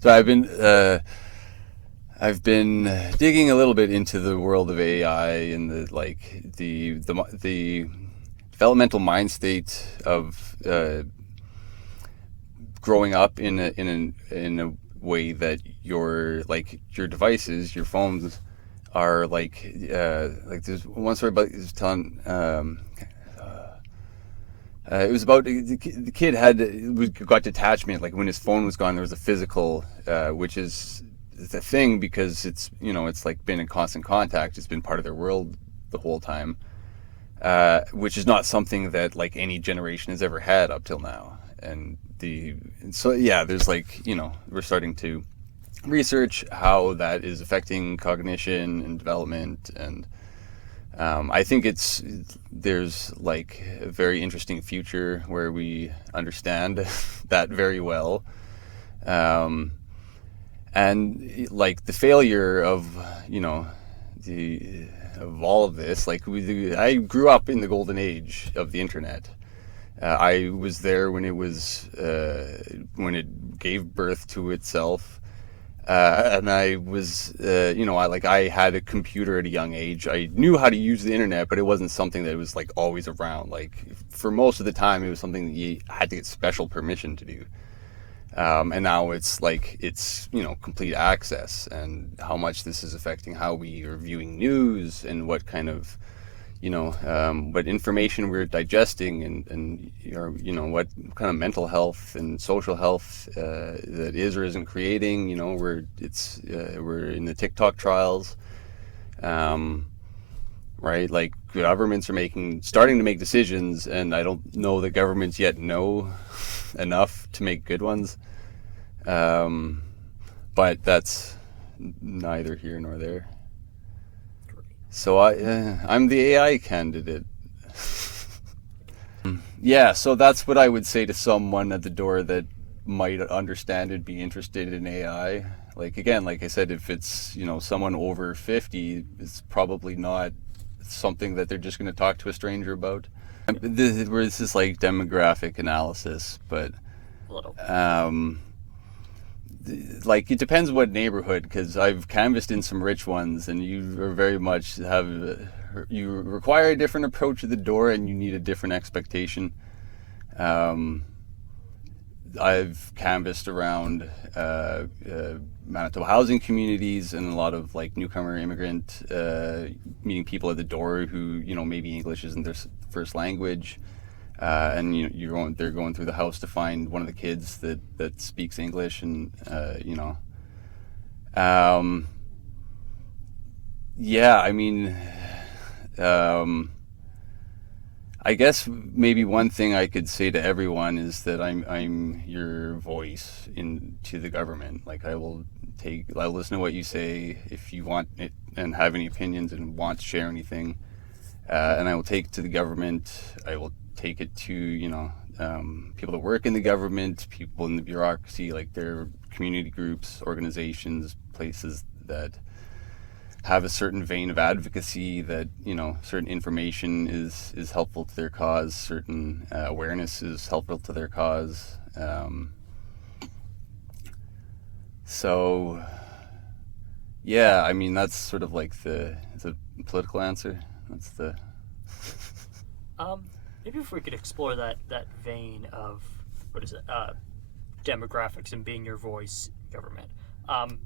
So I've been digging a little bit into the world of AI and the developmental mind state of growing up in a way that your devices, your phones, are like there's one story about this telling. It was about the kid got detachment. Like when his phone was gone, there was a physical, which is the thing because it's like been in constant contact. It's been part of their world the whole time, which is not something that like any generation has ever had up till now. So yeah, there's we're starting to research how that is affecting cognition and development, and I think there's like a very interesting future where we understand that very well, um, and like the failure of the of all of this. I grew up in the golden age of the internet. I was there when it gave birth to itself. And I was, I had a computer at a young age. I knew how to use the internet, but it wasn't something that was like always around. Like for most of the time, it was something that you had to get special permission to do. And now it's complete access, and how much this is affecting how we are viewing news and what kind of what information we're digesting, and what kind of mental health and social health that is or isn't creating. We're in the TikTok trials, right? Like governments are starting to make decisions, and I don't know that governments yet know enough to make good ones. Um, but that's neither here nor there. So I'm the AI candidate. Yeah, so that's what I would say to someone at the door that might understand and be interested in AI. Like again, like I said, if it's someone over 50, it's probably not something that they're just going to talk to a stranger about. This is like demographic analysis, but A little. um, like it depends what neighborhood, because I've canvassed in some rich ones, and you are very much you require a different approach at the door, and you need a different expectation. Um, I've canvassed around Manitoba housing communities and a lot of like newcomer immigrant, meeting people at the door who maybe English isn't their first language, and they're going through the house to find one of the kids that speaks English, and um, yeah, I mean, um, I guess maybe one thing I could say to everyone is that I'm your voice to the government. Like I'll listen to what you say if you want it and have any opinions and want to share anything, and I will take it to the government. I will take it to people that work in the government, people in the bureaucracy, like their community groups, organizations, places that have a certain vein of advocacy, that certain information is helpful to their cause, certain awareness is helpful to their cause. So yeah, I mean that's sort of like the political answer. That's the Um, Maybe if we could explore that vein of what is it, demographics and being your voice, government. Um,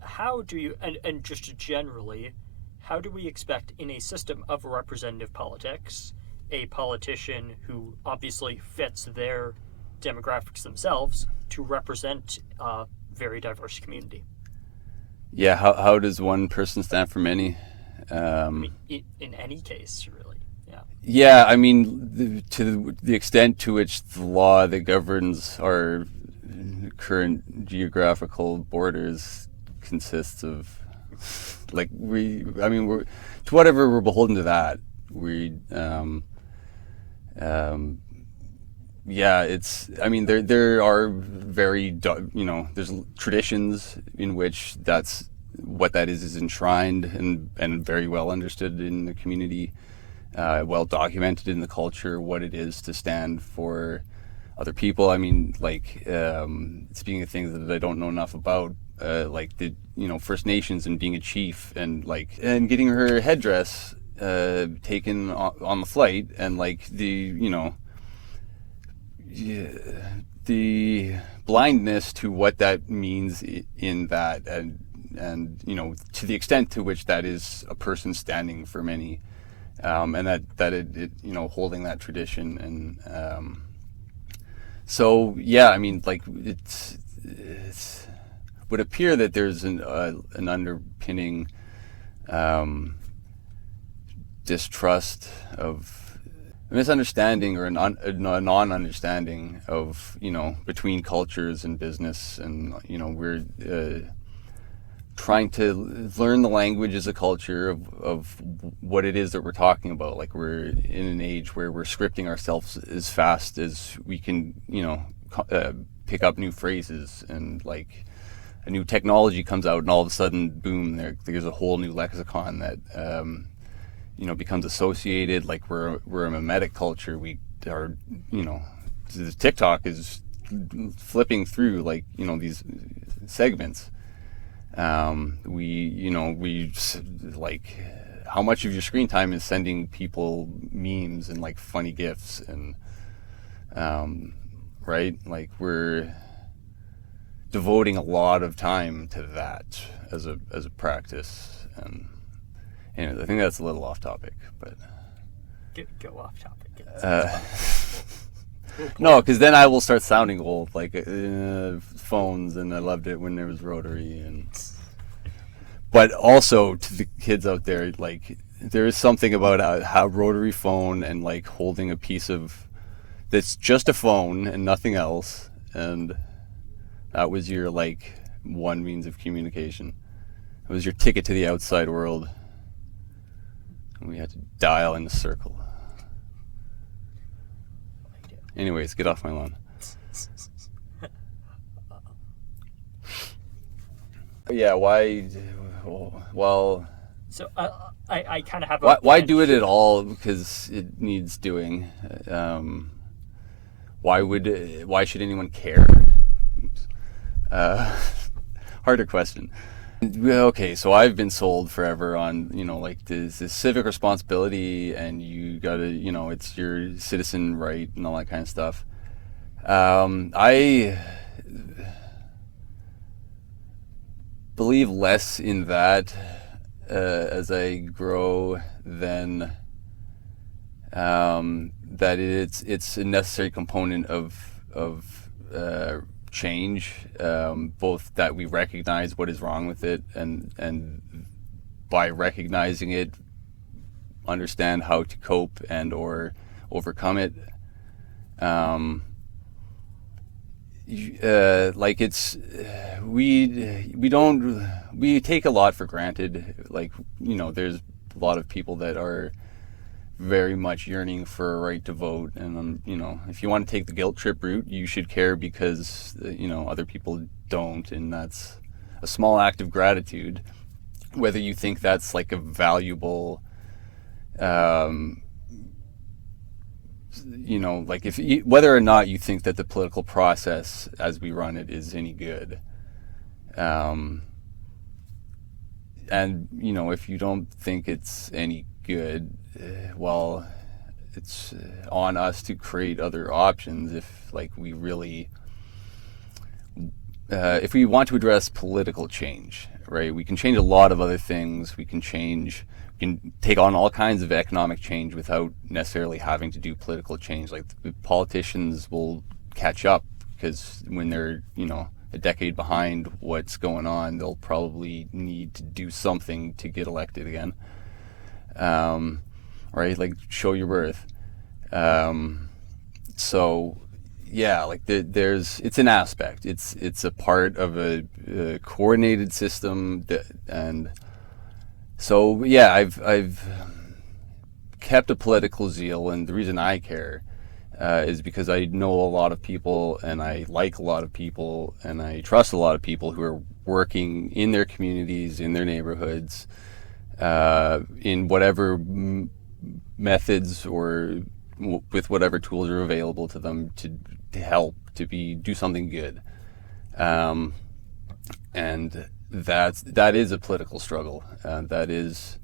how do you and just generally, how do we expect in a system of representative politics a politician who obviously fits their demographics themselves to represent a very diverse community? yeah. How does one person stand for many? I Um, mean, in any case, really, yeah. Yeah, I mean, to the extent to which the law that governs our current geographical borders consists of, I mean, to whatever we're beholden to that. We, um, yeah, I mean, there are there's traditions in which what that is enshrined and very well understood in the community, well documented in the culture, what it is to stand for other people. I mean, like, speaking of things that I don't know enough about, like the, First Nations and being a chief, and like, and getting her headdress taken on the flight, and like yeah, the blindness to what that means in that, and to the extent to which that is a person standing for many, and that it holding that tradition. And so yeah, I mean, like, it's would appear that there's an underpinning distrust of, a misunderstanding, or a non-understanding of, between cultures and business. And we're trying to learn the language as a culture of what it is that we're talking about. Like, we're in an age where we're scripting ourselves as fast as we can, pick up new phrases, and like a new technology comes out, and all of a sudden, boom, there's a whole new lexicon that becomes associated. Like, we're a mimetic culture. We are, the TikTok is flipping through, like, these segments. We like, how much of your screen time is sending people memes and like funny gifs, and right, like, we're devoting a lot of time to that as a practice. And anyways, I think that's a little off topic, but Go off topic. no, because then I will start sounding old, like phones, and I loved it when there was rotary. But also, to the kids out there, like, there is something about how rotary phone, and like holding a piece of that's just a phone and nothing else, and that was your, like, one means of communication. It was your ticket to the outside world. And we had to dial in a circle. Anyways, get off my lawn. Yeah, why? Well, So I kind of have why do it at all? Because it needs doing. Why should anyone care? Harder question. Okay, so I've been sold forever on, like, this civic responsibility, and you gotta, it's your citizen right, and all that kind of stuff. I believe less in that as I grow, than that it's a necessary component of change, both that we recognize what is wrong with it, and by recognizing it, understand how to cope and or overcome it. Like, it's we take a lot for granted. Like, there's a lot of people that are very much yearning for a right to vote, and if you want to take the guilt trip route, you should care because other people don't, and that's a small act of gratitude. Whether you think that's like a valuable, like, whether or not you think that the political process as we run it is any good, and if you don't think it's any good, well, it's on us to create other options. If, like, we really, if we want to address political change, right, we can change a lot of other things. We can take on all kinds of economic change without necessarily having to do political change. Like, the politicians will catch up, because when they're, a decade behind what's going on, they'll probably need to do something to get elected again. Right? Like, show your worth. So yeah, like, it's an aspect. It's a part of a coordinated system, and so yeah, I've kept a political zeal, and the reason I care is because I know a lot of people, and I like a lot of people, and I trust a lot of people who are working in their communities, in their neighborhoods, in whatever methods or with whatever tools are available to them to help do something good. And that is a political struggle. That is,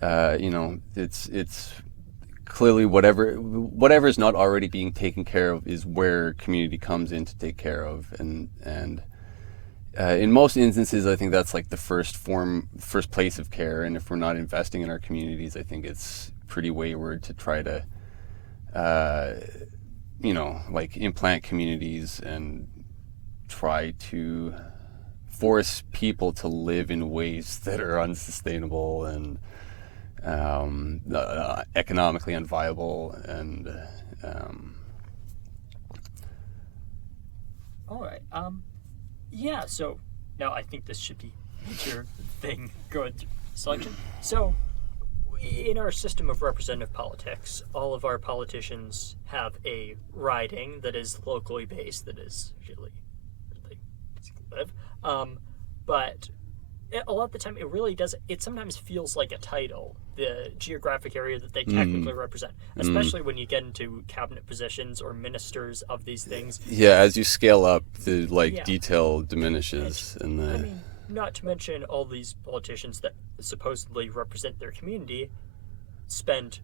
it's clearly whatever is not already being taken care of is where community comes in to take care of, and in most instances, I think that's like the first place of care. And if we're not investing in our communities, I think it's pretty wayward to try to, like implant communities and try to force people to live in ways that are unsustainable and economically unviable. And all right. Yeah. So now I think this should be your thing going through selection. So in our system of representative politics, all of our politicians have a riding that is locally based, that is really where they live. But a lot of the time, it sometimes feels like a title, the geographic area that they technically represent, especially when you get into cabinet positions or ministers of these things. Yeah, as you scale up, the detail diminishes. I mean, not to mention all these politicians that supposedly represent their community spend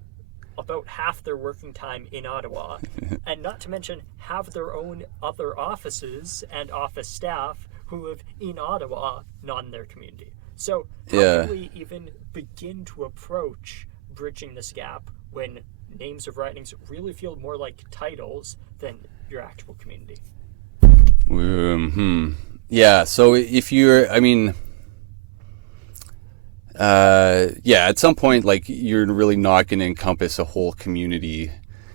about half their working time in Ottawa, and not to mention have their own other offices and office staff who live in Ottawa, not in their community. So how can we even begin to approach bridging this gap when names of ridings really feel more like titles than your actual community? Yeah, so if you're, at some point, like, you're really not going to encompass a whole community.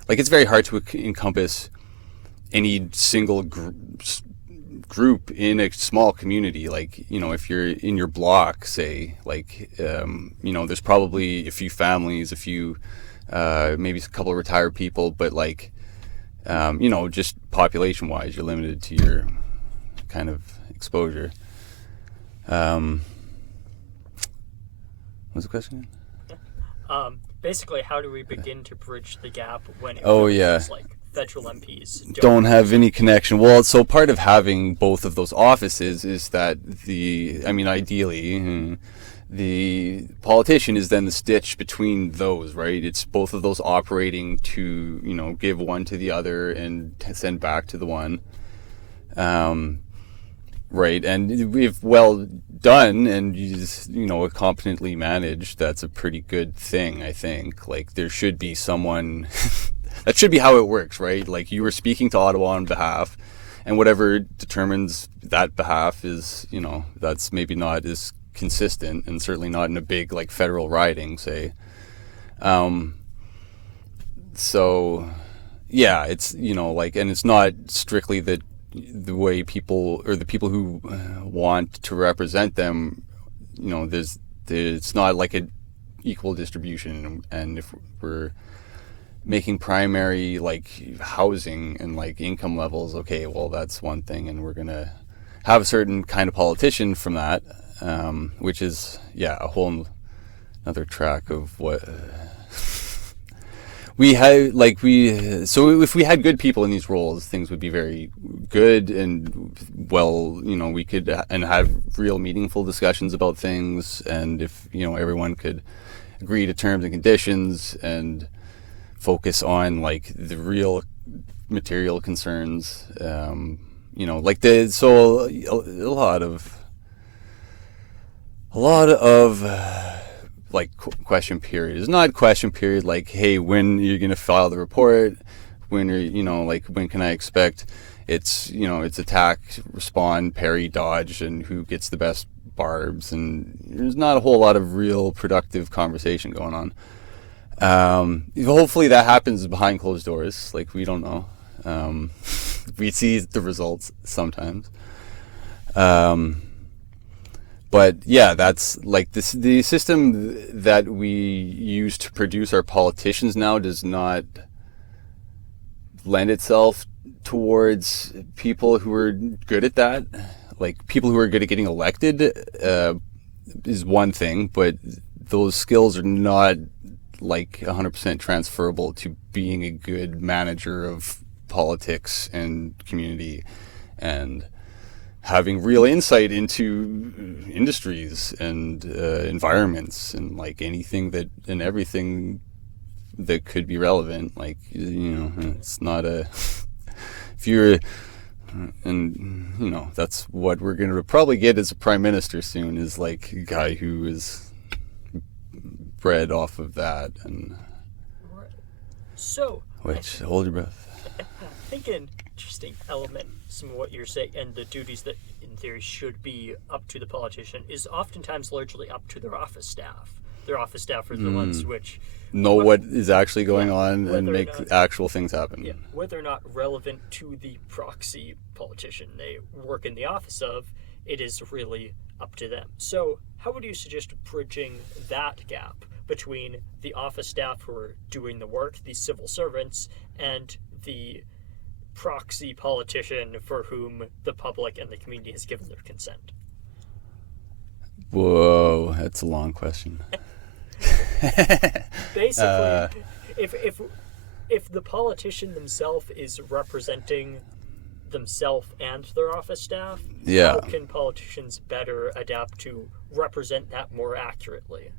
Like, it's very hard to encompass any single group in a small community. Like, if you're in your block, say, like, there's probably a few families, a few, maybe a couple of retired people, but like, just population wise, you're limited to your kind of exposure. What's the question? Basically, how do we begin to bridge the gap when it feels like federal MPs don't have any connection? Well, so part of having both of those offices is that ideally, the politician is then the stitch between those, right? It's both of those operating to, give one to the other and send back to the one. Right, and if well done and competently managed, that's a pretty good thing, I think. Like, there should be someone that should be how it works, right? Like, you are speaking to Ottawa on behalf, and whatever determines that behalf is, that's maybe not as consistent, and certainly not in a big, like, federal riding, say. So yeah, it's, and it's not strictly the way people, or the people who want to represent them, it's not like an equal distribution. And if we're making primary, like, housing and, like, income levels, okay, well, that's one thing, and we're gonna have a certain kind of politician from that, which is a whole another track of what we had. So if we had good people in these roles, things would be very good, and we could and have real meaningful discussions about things, and if everyone could agree to terms and conditions and focus on, like, the real material concerns, a lot of like, question period is not question period, like, hey, when you're going to file the report, when are when can I expect? It's it's attack, respond, parry, dodge, and who gets the best barbs, and there's not a whole lot of real productive conversation going on. Hopefully that happens behind closed doors, like, we don't know. We see the results sometimes. But yeah, that's like this. The system that we use to produce our politicians now does not lend itself towards people who are good at that. Like, people who are good at getting elected is one thing, but those skills are not like 100% transferable to being a good manager of politics and community and having real insight into industries and environments and like anything that and everything that could be relevant. Like, it's not a if you're and that's what we're going to probably get as a prime minister soon, is like a guy who is bred off of that. And so hold your breath. I think an interesting element, some of what you're saying, and the duties that in theory should be up to the politician, is oftentimes largely up to their office staff. Their office staff are the ones which know what is actually going on and make actual things happen. Yeah, whether or not relevant to the proxy politician they work in the office of, it is really up to them. So how would you suggest bridging that gap between the office staff who are doing the work, the civil servants, and the proxy politician for whom the public and the community has given their consent? Whoa, that's a long question. Basically, if the politician themselves is representing themselves and their office staff, how can politicians better adapt to represent that more accurately?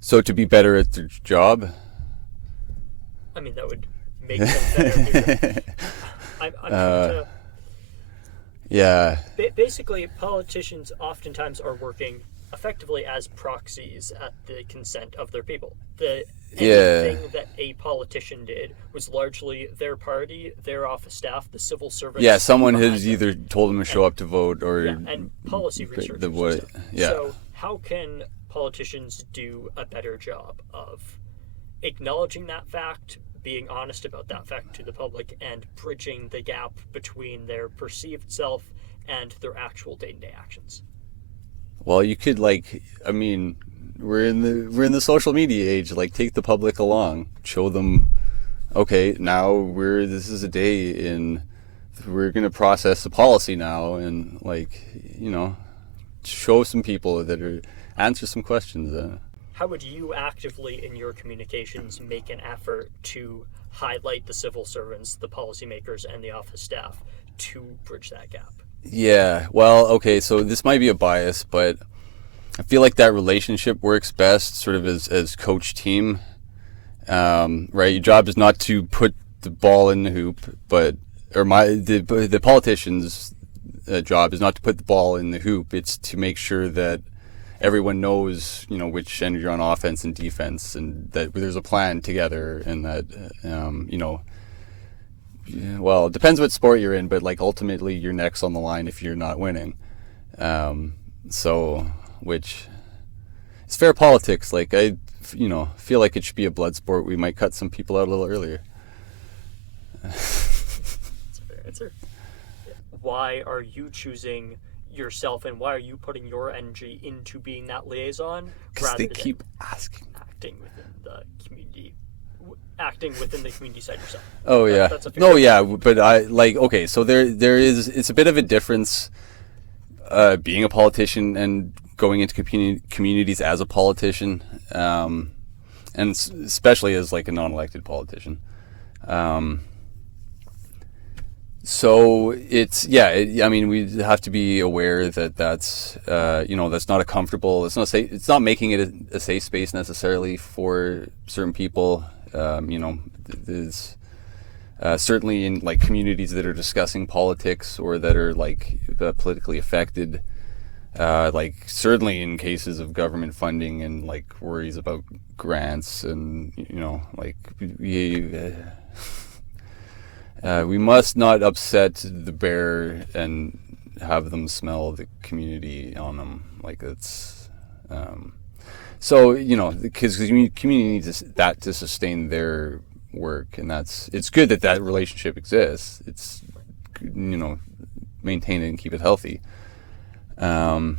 So to be better at their job? I mean, that would make them better. I'm trying to... Yeah. Basically, politicians oftentimes are working effectively as proxies at the consent of their people. Anything that a politician did was largely their party, their office staff, the civil servants. Yeah, someone has either told them to show up to vote or... and policy researchers. So how can politicians do a better job of acknowledging that fact, being honest about that fact to the public, and bridging the gap between their perceived self and their actual day-to-day actions? Well, you could we're in the social media age. Like, take the public along, show them, okay, now this is a day we're going to process the policy now, and show some people that answer some questions. How would you actively in your communications make an effort to highlight the civil servants, the policymakers, and the office staff to bridge that gap? Yeah, well, okay, so this might be a bias, but I feel like that relationship works best sort of as coach team, right? Your job is not to put the ball in the hoop, the politician's job is not to put the ball in the hoop. It's to make sure that everyone knows, which end you're on offense and defense, and that there's a plan together, and that, well, it depends what sport you're in, but ultimately your neck's on the line if you're not winning. Which is fair politics. I feel like it should be a blood sport. We might cut some people out a little earlier. That's a fair answer. Why are you choosing yourself, and why are you putting your energy into being that liaison rather than keep asking, acting within the community side yourself? Oh yeah. But okay, so there is, it's a bit of a difference being a politician and going into communities as a politician, and especially as a non-elected politician. So it's we have to be aware that that's not a comfortable. It's not making it a safe space necessarily for certain people. There's certainly in communities that are discussing politics or that are politically affected. Certainly in cases of government funding and worries about grants and we must not upset the bear and have them smell the community on them. It's because community needs that to sustain their work, and it's good that relationship exists. It's maintain it and keep it healthy. I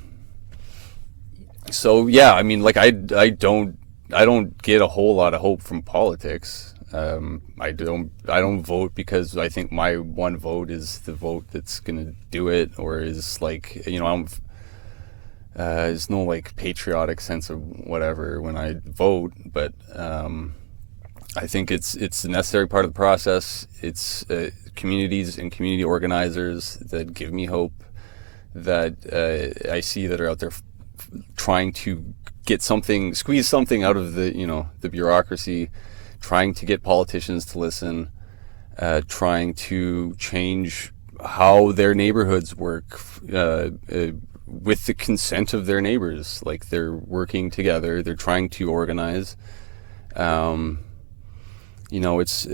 don't get a whole lot of hope from politics. I don't vote because I think my one vote is the vote that's gonna do it, or is there's no patriotic sense of whatever when I vote, but I think it's a necessary part of the process. It's communities and community organizers that give me hope, that I see that are out there trying to get something, squeeze something out of the bureaucracy, trying to get politicians to listen, trying to change how their neighborhoods work with the consent of their neighbors. Like, they're working together, they're trying to organize. It's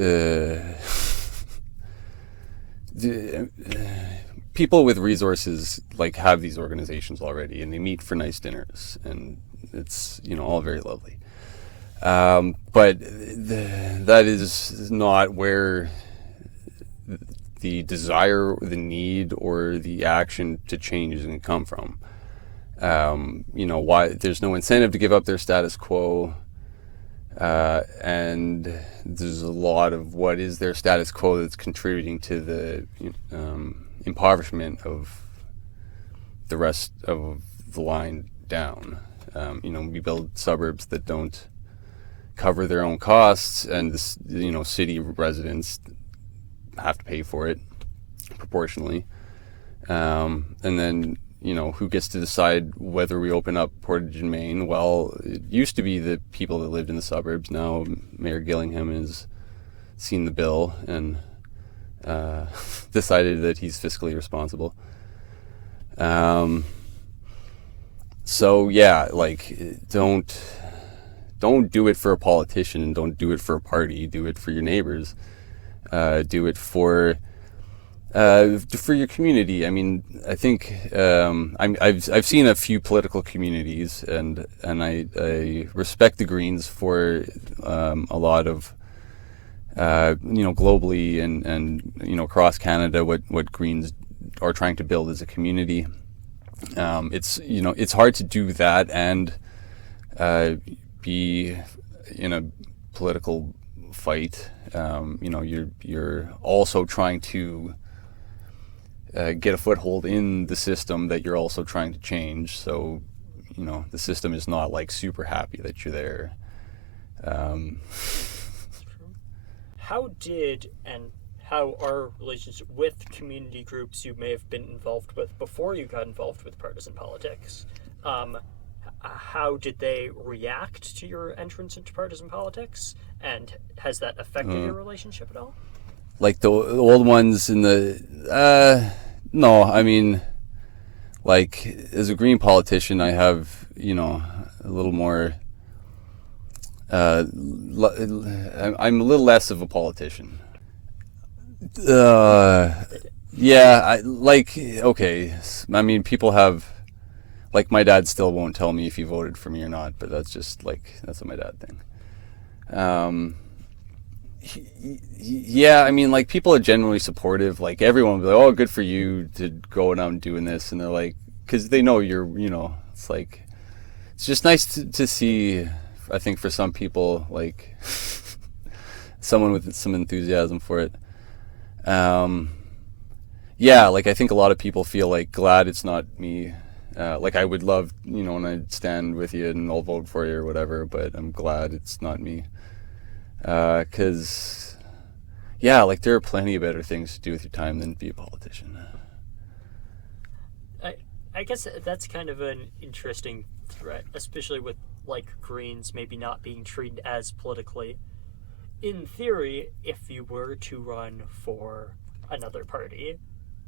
people with resources like have these organizations already, and they meet for nice dinners, and it's all very lovely. But that is not where the desire, the need, or the action to change is going to come from. Why there's no incentive to give up their status quo, and there's a lot of what is their status quo that's contributing to the impoverishment of the rest of the line down. We build suburbs that don't cover their own costs, and city residents have to pay for it proportionally. And then, who gets to decide whether we open up Portage and Main? Well, it used to be the people that lived in the suburbs. Now Mayor Gillingham has seen the bill and decided that he's fiscally responsible. So yeah, don't do it for a politician, and don't do it for a party. Do it for your neighbors. Do it for your community. I mean, I think I've seen a few political communities, and I respect the Greens for a lot of globally and across Canada what Greens are trying to build as a community. It's hard to do that and be in a political fight. You're also trying to get a foothold in the system that you're also trying to change. So, the system is not super happy that you're there. How are relations with community groups you may have been involved with before you got involved with partisan politics? How did they react to your entrance into partisan politics, and has that affected your relationship at all? Like the old ones in the no, I mean, as a Green politician, I have a little more. I'm a little less of a politician. Yeah, okay. I mean, people have. My dad still won't tell me if he voted for me or not, but that's just that's what my dad thinks. Yeah, I mean, people are generally supportive. Everyone will be like, "Oh, good for you to go out and doing this," and they're because they know you're, it's it's just nice to see. I think for some people, someone with some enthusiasm for it. Yeah, I think a lot of people feel glad it's not me. I would love, when I'd stand with you and I'll vote for you or whatever, but I'm glad it's not me. 'Cause yeah, there are plenty of better things to do with your time than be a politician. I guess that's kind of an interesting threat, especially with Greens maybe not being treated as politically. In theory, if you were to run for another party,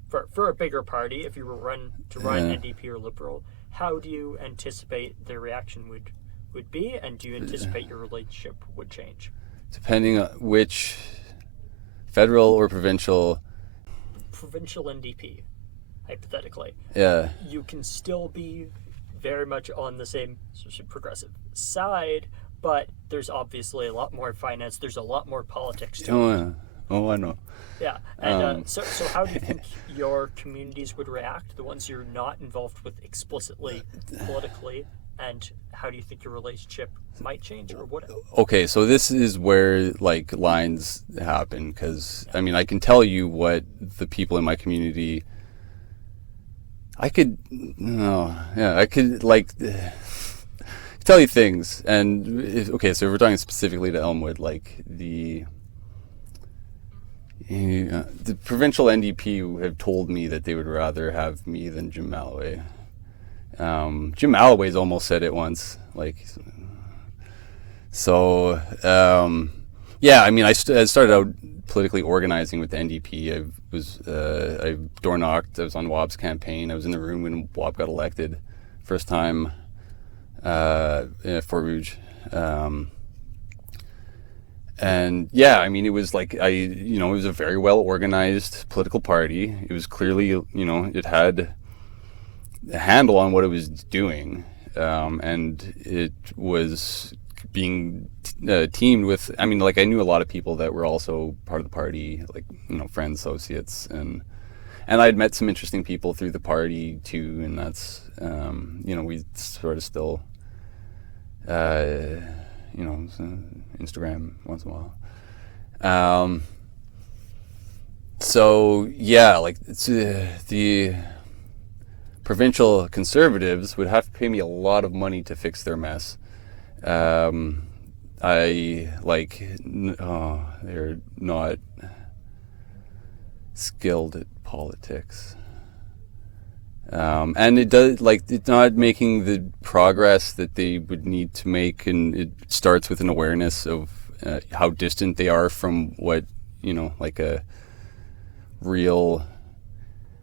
for a bigger party, if you were run NDP or Liberal, how do you anticipate their reaction would be, and do you anticipate your relationship would change? Depending on which federal or provincial. Provincial NDP, hypothetically. Yeah. You can still be very much on the same sort of progressive side, but there's obviously a lot more finance. There's a lot more politics to it. Oh, I know. Yeah, and so how do you think your communities would react, the ones you're not involved with explicitly politically, and how do you think your relationship might change or would it? Okay, so this is where lines happen, because I can tell you what the people in my community. I could tell you things, and okay, so if we're talking specifically to Elmwood, like the provincial NDP have told me that they would rather have me than Jim Alloway. Jim Alloway's almost said it once, like, so yeah. I mean, I started out politically organizing with the NDP. I door knocked. I was on Wobb's campaign. I was in the room when Wobb got elected, first time in Fort Rouge. And yeah, I mean, it was like it was a very well organized political party. It was clearly, it had a handle on what it was doing, and it was being teamed with. I mean, like, I knew a lot of people that were also part of the party, like, friends, associates, and I'd met some interesting people through the party too, and that's we sort of still. Instagram once in a while. So yeah, like, it's, the provincial Conservatives would have to pay me a lot of money to fix their mess. They're not skilled at politics. And it does, like, it's not making the progress that they would need to make, and it starts with an awareness of how distant they are from what, like a real,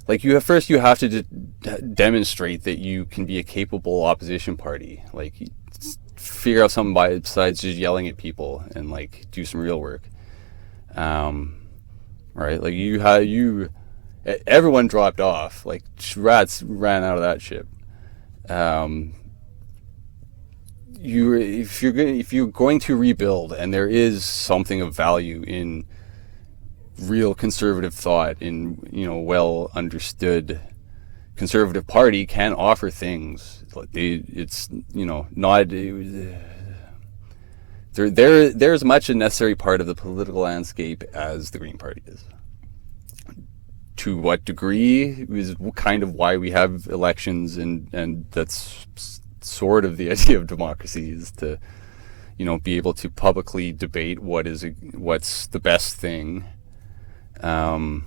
like, you have to demonstrate that you can be a capable opposition party. Like, figure out something besides just yelling at people, and, like, do some real work. Right? Like, everyone dropped off. Like, rats ran out of that ship. If you're going to rebuild, and there is something of value in real conservative thought, in well understood conservative party can offer things. Like, it's not. They're as much a necessary part of the political landscape as the Green Party is. To what degree is kind of why we have elections, and that's sort of the idea of democracy, is to be able to publicly debate what's the best thing, and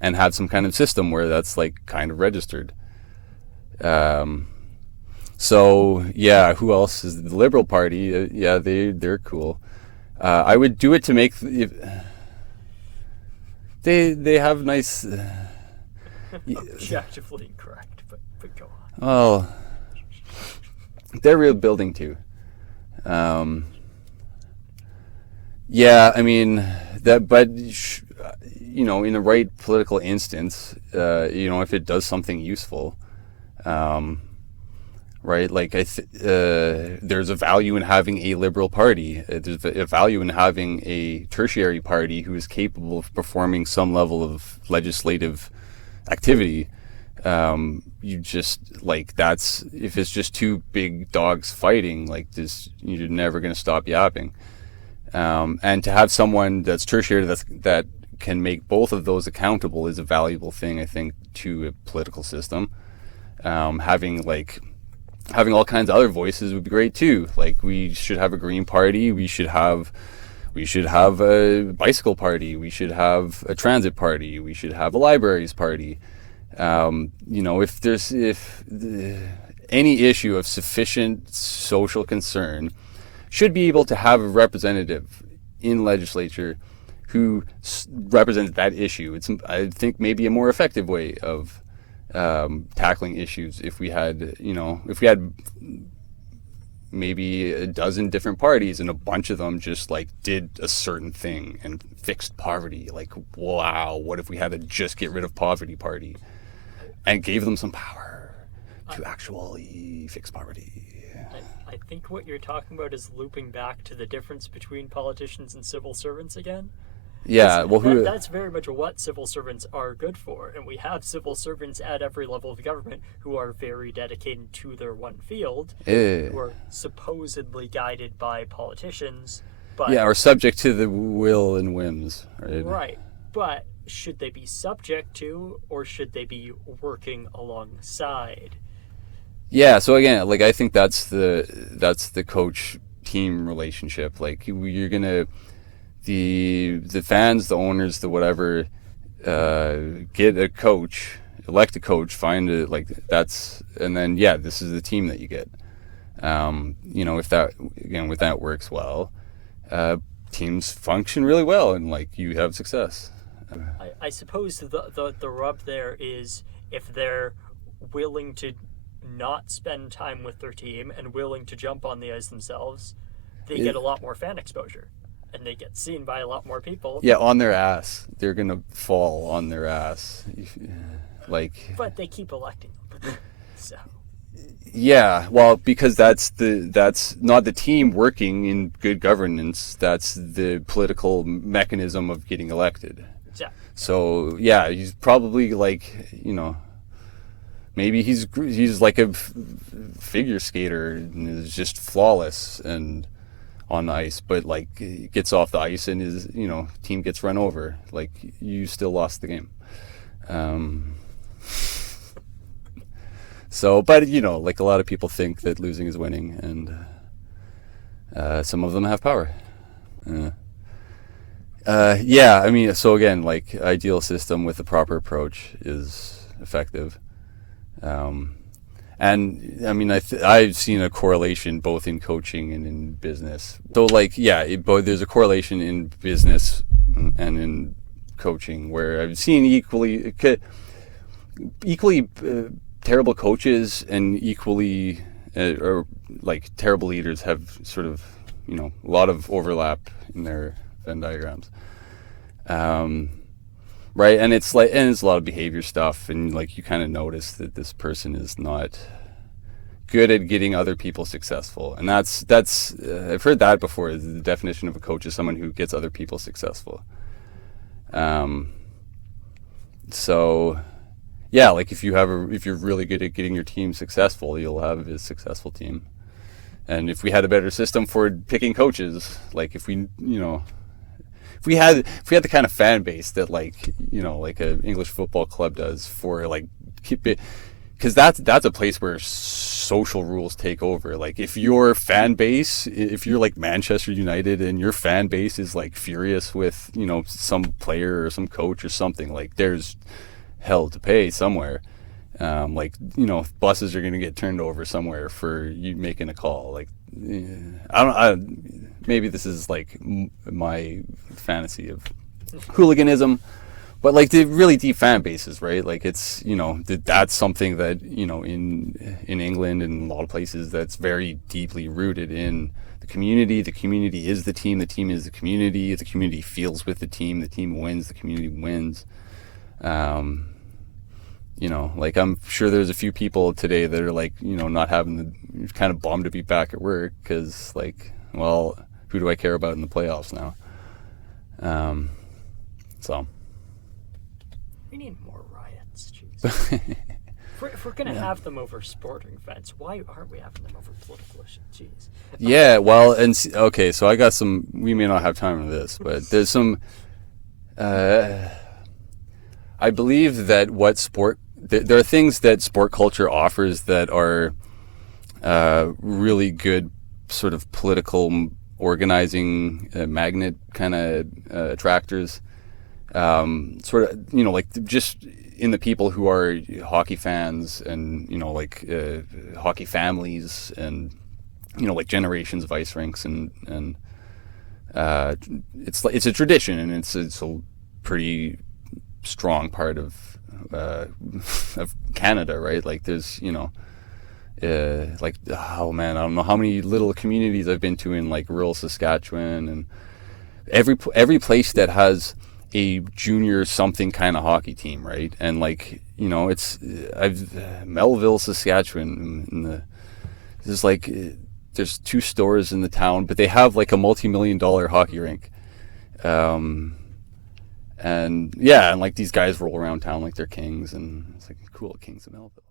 have some kind of system where that's, like, kind of registered. So yeah, who else is the Liberal Party? Yeah, they're cool. I would do it to make. They have nice. Objectively incorrect, but go on. Well, they're real building too. Yeah, I mean that, but in the right political instance, if it does something useful, right? Like, there's a value in having a Liberal Party. There's a value in having a tertiary party who is capable of performing some level of legislative activity. You just, like, that's, if it's just two big dogs fighting, like this, you're never going to stop yapping. And to have someone that's tertiary that can make both of those accountable is a valuable thing, I think, to a political system. Having all kinds of other voices would be great too. Like, we should have a Green Party. We should have a bicycle party. We should have a transit party. We should have a libraries party. If any issue of sufficient social concern should be able to have a representative in legislature who represents that issue. It's, I think, maybe a more effective way of tackling issues if we had maybe a dozen different parties and a bunch of them just, like, did a certain thing and fixed poverty. Like, wow, what if we had a just get rid of poverty party and gave them some power to actually fix poverty? I think what you're talking about is looping back to the difference between politicians and civil servants again. Yeah, that's very much what civil servants are good for, and we have civil servants at every level of government who are very dedicated to their one field, who are supposedly guided by politicians, but or subject to the will and whims, right? Right, but should they be subject to, or should they be working alongside Yeah, so again, like I think that's the coach team relationship. Like you're gonna the fans, the owners, the whatever, get a coach, elect a coach, find it like that's, and then yeah, this is the team that you get. If that again with that works well, teams function really well, and like you have success. I suppose the rub there is if they're willing to not spend time with their team and willing to jump on the ice themselves, they get a lot more fan exposure and they get seen by a lot more people. Yeah, on their ass. They're gonna fall on their ass. Like, but they keep electing them. So yeah, well, because that's not the team working in good governance. That's the political mechanism of getting elected. yeah, So yeah, he's probably like, maybe he's like a figure skater and is just flawless and on the ice, but like he gets off the ice and his team gets run over. Like you still lost the game. So, but like a lot of people think that losing is winning, and some of them have power. Yeah, I mean, so again, like ideal system with the proper approach is effective. And I mean, I've seen a correlation both in coaching and in business. So like, yeah, there's a correlation in business and in coaching where I've seen equally terrible coaches and equally or like terrible leaders have sort of a lot of overlap in their Venn diagrams. Right, and it's a lot of behavior stuff, and like you kind of notice that this person is not good at getting other people successful, and that's I've heard that before. The definition of a coach is someone who gets other people successful. So yeah, like if you're really good at getting your team successful, you'll have a successful team. And if we had a better system for picking coaches, like if we had the kind of fan base that like a English football club does for like keep it, because that's a place where social rules take over. Like if your fan base, if you're like Manchester United and your fan base is like furious with some player or some coach or something, like there's hell to pay somewhere. Buses are going to get turned over somewhere for you making a call. Like maybe this is like my fantasy of hooliganism, but like the really deep fan bases, right? Like it's that's something that in England and a lot of places that's very deeply rooted in the community. The community is the team is the community. The community feels with the team wins, the community wins. Like I'm sure there's a few people today that are like not having kind of bummed to be back at work because like, well, who do I care about in the playoffs now? So we need more riots. Jeez. if we're gonna have them over sporting events, why aren't we having them over political issues? Jeez. Yeah, well, okay, so I got some. We may not have time for this, but there's some. I believe that there are things that sport culture offers that are really good sort of political organizing magnet kind of attractors, sort of like just in the people who are hockey fans and hockey families and like generations of ice rinks and it's a tradition, and it's a pretty strong part of Canada, right? Like there's oh man, I don't know how many little communities I've been to in like rural Saskatchewan, and every place that has a junior something kind of hockey team, right? And like it's Melville, Saskatchewan, there's 2 stores in the town, but they have like a multi-million-dollar hockey rink. And yeah, and like these guys roll around town like they're kings, and it's like cool, Kings of Melville.